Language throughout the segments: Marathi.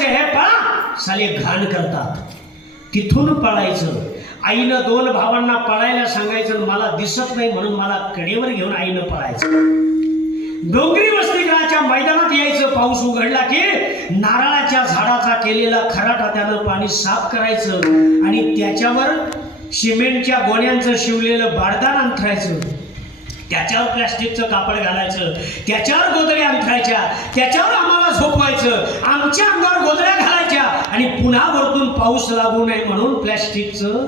हे पळा साले घाण करतात. तिथून पळायचं. आईनं दोन भावांना पळायला सांगायचं मला दिसत नाही म्हणून मला कडेवर घेऊन आईनं पळायचं. डोंगरी वस्तीगृहाच्या मैदानात यायचं. पाऊस उघडला की नारळाच्या झाडाचा केलेला खराटा त्यानं पाणी साफ करायचं आणि त्याच्यावर सिमेंटच्या गोण्यांचं शिवलेलं बारदान अंथरायचं. त्याच्यावर प्लॅस्टिकचं कापड घालायचं त्याच्यावर गोदड्या अंथरायच्या त्याच्यावर आम्हाला झोपवायचं आमच्या अंगावर गोदड्या घालायच्या आणि पुन्हा वरतून पाऊस लागू नये म्हणून प्लॅस्टिकचं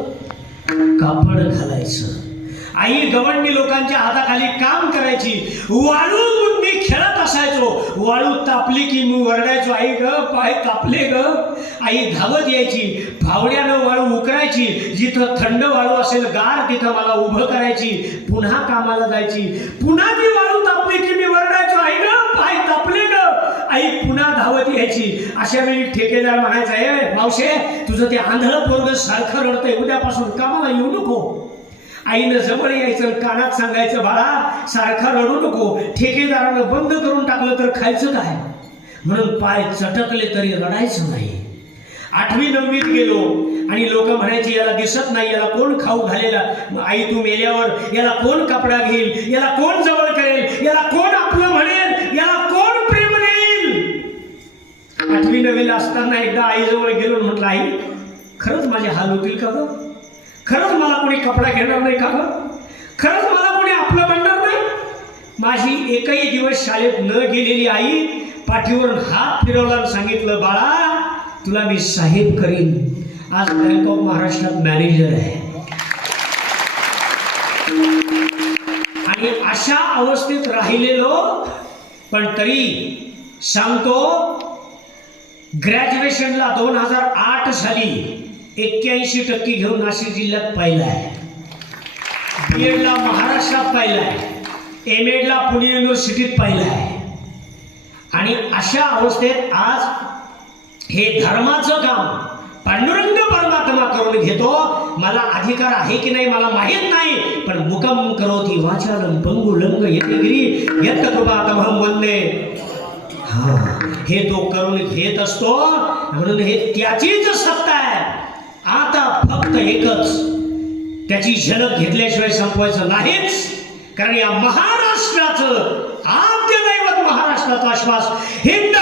कापड घालायचं. आई गवंडी लोकांच्या हाताखाली काम करायची. वाळू मी खेळत असायचो. वाळू तापली की मी वरडायचो. आई ग पाय तापले ग. आई धावत यायची. फावड्यानं करायची जिथं थंड वाळू असेल गार तिथं मला उभं करायची. पुन्हा कामाला जायची. पुन्हा ती वाळू तापली की मी वरडायचो. आई ग पाय तापले ग. आई पुन्हा धावत यायची. अशा वेळी ठेकेदार म्हणायचा ए मावशे तुझं ते आंधळ पोरग सारखं रडतंय. उद्यापासून कामाला येऊ नको. आईनं जवळ यायचं कानात सांगायचं बाळा सारखा रडू नको. ठेकेदारानं बंद करून टाकलं तर खायचं काय? म्हणून पाय चटकले तरी रडायचं नाही. आठवी नववीत गेलो. आणि लोक म्हणायचे याला दिसत नाही याला कोण खाऊ घालेला? आई तू मेल्यावर याला कोण कपडा घेईल? याला कोण जवळ करेल? याला कोण आपलं म्हणेल? याला कोण प्रेम देईल? आठवी नववीला असताना एकदा आईजवळ गेलो म्हटलं आई खरंच माझे हाल होतील का गं? खरंच मला कोणी कपडा घेणार नाही का गं? खरंच मला कोणी आपलं म्हणणार नाही? माझी एकही दिवस शाळेत न गेलेली आई पाठीवरून हात फिरवला सांगितलं बाळा तुला मी साहेब करीन. आज बँक ऑफ महाराष्ट्रात मॅनेजर आहे. आणि अशा अवस्थेत राहिलेलो पण तरी सांगतो ग्रॅज्युएशनला दोन हजार आठ साली एक्क्याऐंशी टक्के घेऊन नाशिक जिल्ह्यात पहिला आहे. बी एडला महाराष्ट्रात पहिला आहे. एम एडला पुणे युनिव्हर्सिटीत पहिला आहे. आणि अशा अवस्थेत आज हे धर्माचं काम पांडुरंग परमात्मा करून घेतो. मला अधिकार आहे की नाही मला माहीत नाही पण मुकम करोती वाचालम पंगु लंग यज्ञगिरी यत्त कृपा तमहम वंदे हा हे तो करून घेत असतो म्हणून हे त्याचीच सत्ता आहे. आता फक्त एकच त्याची झलक घेतल्याशिवाय संपवायचं नाहीच. कारण या महाराष्ट्राचं आद्य दैवत महाराष्ट्राचा श्वास हिंद